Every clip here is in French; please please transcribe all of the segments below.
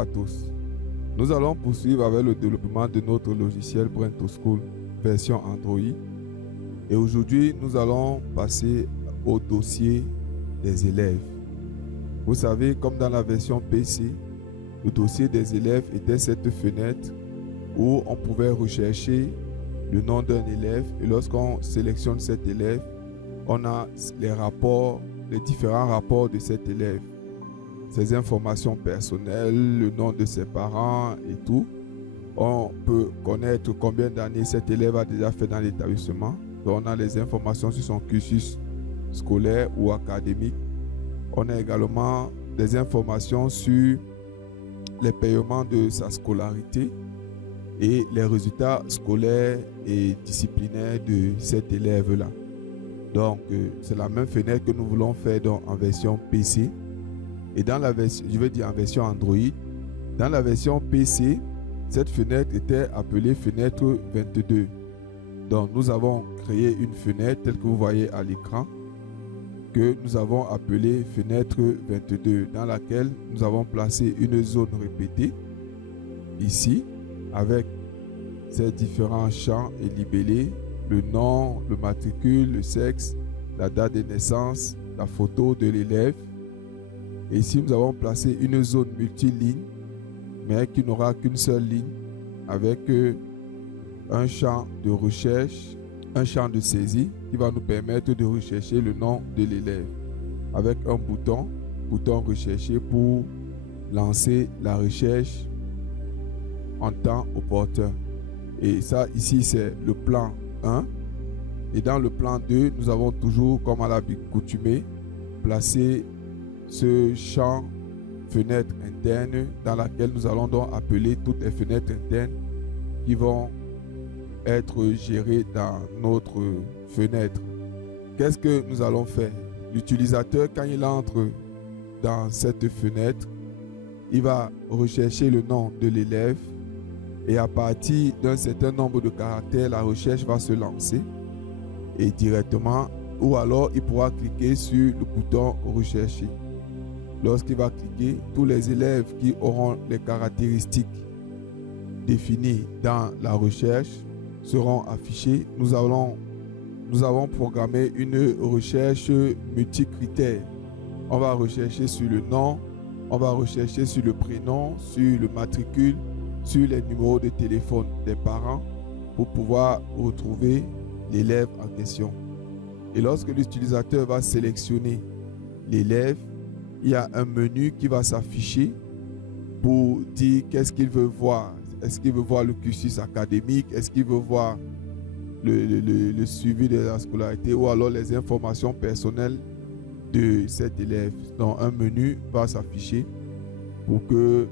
à tous. Nous allons poursuivre avec le développement de notre logiciel Brain2School version Android. Et aujourd'hui, nous allons passer au dossier des élèves. Vous savez, comme dans la version PC, le dossier des élèves était cette fenêtre où on pouvait rechercher le nom d'un élève. Et lorsqu'on sélectionne cet élève, on a les rapports, les différents rapports de cet élève. Ses informations personnelles, le nom de ses parents et tout. On peut connaître combien d'années cet élève a déjà fait dans l'établissement. Donc on a les informations sur son cursus scolaire ou académique. On a également des informations sur les paiements de sa scolarité et les résultats scolaires et disciplinaires de cet élève-là. Donc, c'est la même fenêtre que nous voulons faire en version PC. Et dans la version, je vais dire en version Android. Dans la version PC, cette fenêtre était appelée fenêtre 22. Donc, nous avons créé une fenêtre telle que vous voyez à l'écran, que nous avons appelée fenêtre 22, dans laquelle nous avons placé une zone répétée, ici, avec ces différents champs et libellés, le nom, le matricule, le sexe, la date de naissance, la photo de l'élève. Et ici, nous avons placé une zone multiligne, mais qui n'aura qu'une seule ligne, avec un champ de recherche, un champ de saisie qui va nous permettre de rechercher le nom de l'élève, avec un bouton rechercher pour lancer la recherche en temps opportun. Et ça, ici, c'est le plan 1. Et dans le plan 2, nous avons toujours, comme à l'accoutumée, placé ce champ fenêtre interne dans laquelle nous allons donc appeler toutes les fenêtres internes qui vont être gérées dans notre fenêtre. Qu'est-ce que nous allons faire? L'utilisateur, quand il entre dans cette fenêtre, il va rechercher le nom de l'élève et à partir d'un certain nombre de caractères, la recherche va se lancer et directement, ou alors il pourra cliquer sur le bouton rechercher. Lorsqu'il va cliquer, tous les élèves qui auront les caractéristiques définies dans la recherche seront affichés. Nous avons programmé une recherche multicritère. On va rechercher sur le nom, on va rechercher sur le prénom, sur le matricule, sur les numéros de téléphone des parents pour pouvoir retrouver l'élève en question. Et lorsque l'utilisateur va sélectionner l'élève, il y a un menu qui va s'afficher pour dire qu'est-ce qu'il veut voir. Est-ce qu'il veut voir le cursus académique? Est-ce qu'il veut voir le suivi de la scolarité ou alors les informations personnelles de cet élève? Donc un menu va s'afficher pour que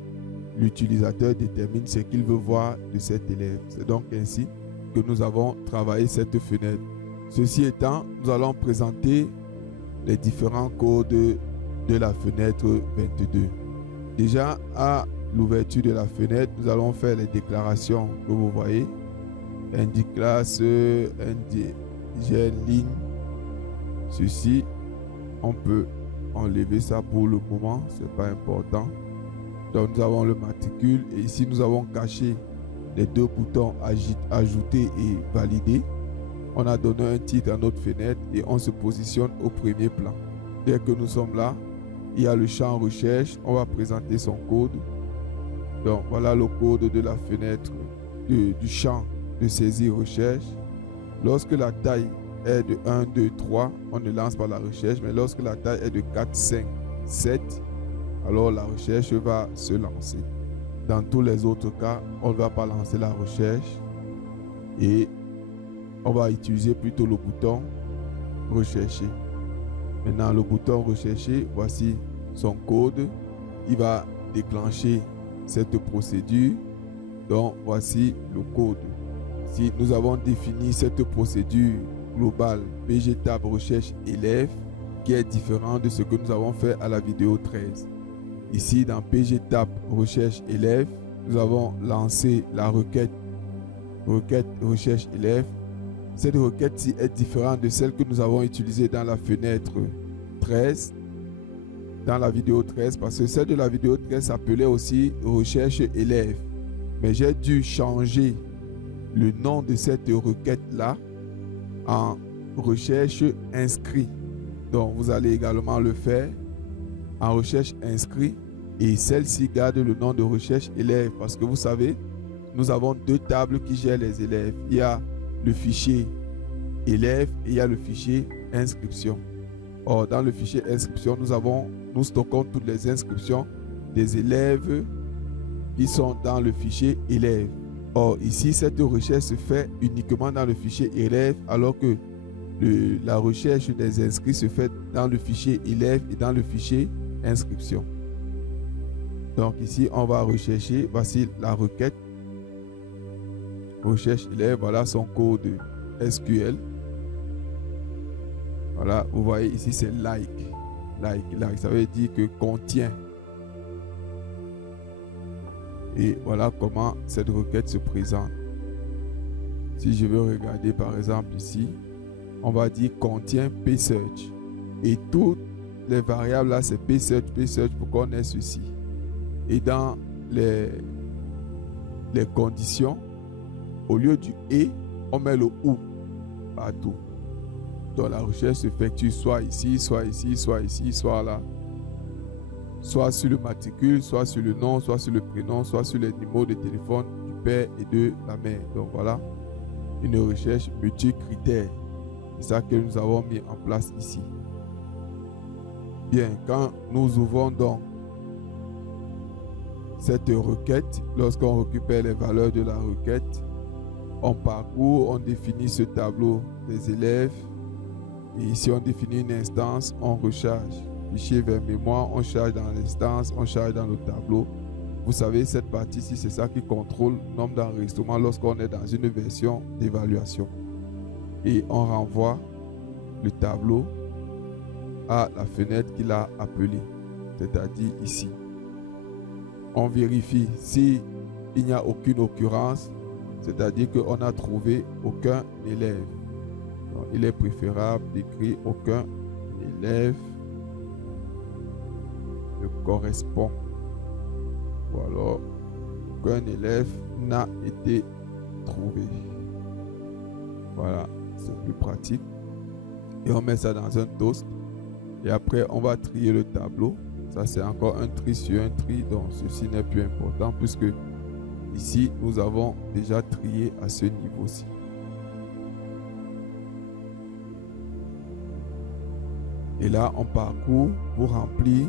l'utilisateur détermine ce qu'il veut voir de cet élève. C'est donc ainsi que nous avons travaillé cette fenêtre. Ceci étant, nous allons présenter les différents codes de la fenêtre 22. Déjà, à l'ouverture de la fenêtre, nous allons faire les déclarations que vous voyez. Indique classe, indigène ligne. Ceci, on peut enlever ça pour le moment, c'est pas important. Donc nous avons le matricule et ici nous avons caché les deux boutons ajouter et valider. On a donné un titre à notre fenêtre et on se positionne au premier plan. Dès que nous sommes là, il y a le champ recherche, on va présenter son code. Donc voilà le code de la fenêtre du champ de saisie recherche. Lorsque la taille est de 1, 2, 3, on ne lance pas la recherche, mais lorsque la taille est de 4, 5, 7, alors la recherche va se lancer. Dans tous les autres cas, on ne va pas lancer la recherche et on va utiliser plutôt le bouton rechercher. Maintenant, le bouton rechercher, voici son code. Il va déclencher cette procédure. Donc, voici le code. Si nous avons défini cette procédure globale PGTab recherche élève qui est différent de ce que nous avons fait à la vidéo 13. Ici, dans PGTab recherche élève, nous avons lancé la requête recherche élève. Cette requête-ci est différente de celle que nous avons utilisée dans la fenêtre 13. dans la vidéo 13, parce que celle de la vidéo 13 s'appelait aussi recherche élève. Mais j'ai dû changer le nom de cette requête-là en recherche inscrit. Donc, vous allez également le faire en recherche inscrit et celle-ci garde le nom de recherche élève parce que vous savez, nous avons deux tables qui gèrent les élèves. Il y a le fichier élève et il y a le fichier inscription. Or, dans le fichier inscription, nous stockons toutes les inscriptions des élèves qui sont dans le fichier élève. Or, ici, cette recherche se fait uniquement dans le fichier élève alors que la recherche des inscrits se fait dans le fichier élève et dans le fichier inscription. Donc ici, on va rechercher, voici la requête. Recherche élève, voilà son code SQL. Voilà, vous voyez ici, c'est like. Like, ça veut dire que contient. Et voilà comment cette requête se présente. Si je veux regarder par exemple ici, on va dire contient psearch. Et toutes les variables là, c'est psearch pour qu'on ait ceci. Et dans les conditions, au lieu du et, on met le ou partout. Donc la recherche s'effectue soit ici, soit ici, soit ici, soit là. Soit sur le matricule, soit sur le nom, soit sur le prénom, soit sur les numéros de téléphone du père et de la mère. Donc voilà, une recherche multi-critères. C'est ça que nous avons mis en place ici. Bien, quand nous ouvrons donc cette requête, lorsqu'on récupère les valeurs de la requête, on parcourt, on définit ce tableau des élèves. Et ici, on définit une instance, on recharge. Fichier vers mémoire, on charge dans l'instance, on charge dans le tableau. Vous savez, cette partie-ci, c'est ça qui contrôle le nombre d'enregistrements lorsqu'on est dans une version d'évaluation. Et on renvoie le tableau à la fenêtre qu'il a appelée, c'est-à-dire ici. On vérifie s'il n'y a aucune occurrence, c'est-à-dire qu'on n'a trouvé aucun élève. Donc, il est préférable d'écrire aucun élève ne correspond. Ou alors, aucun élève n'a été trouvé. Voilà, c'est plus pratique. Et on met ça dans un toast. Et après, on va trier le tableau. Ça, c'est encore un tri sur un tri. Donc, ceci n'est plus important puisque ici, nous avons déjà trié à ce niveau-ci. Et là, on parcourt pour remplir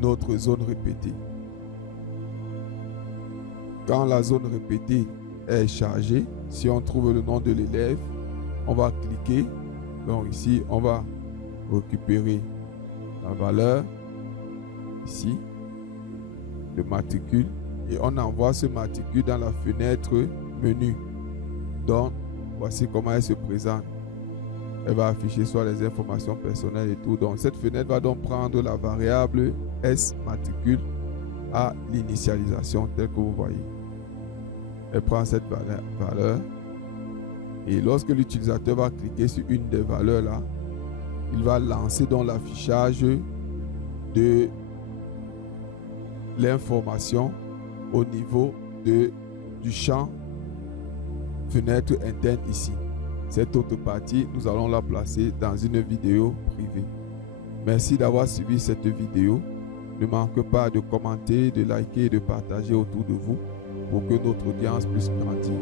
notre zone répétée. Quand la zone répétée est chargée, si on trouve le nom de l'élève, on va cliquer. Donc ici, on va récupérer la valeur, ici, le matricule, et on envoie ce matricule dans la fenêtre menu. Donc, voici comment elle se présente. Elle va afficher soit les informations personnelles et tout. Donc, cette fenêtre va donc prendre la variable S matricule à l'initialisation, telle que vous voyez. Elle prend cette valeur et lorsque l'utilisateur va cliquer sur une des valeurs là, il va lancer donc l'affichage de l'information au niveau du champ fenêtre interne ici. Cette autre partie, nous allons la placer dans une vidéo privée. Merci d'avoir suivi cette vidéo. Ne manquez pas de commenter, de liker et de partager autour de vous pour que notre audience puisse grandir.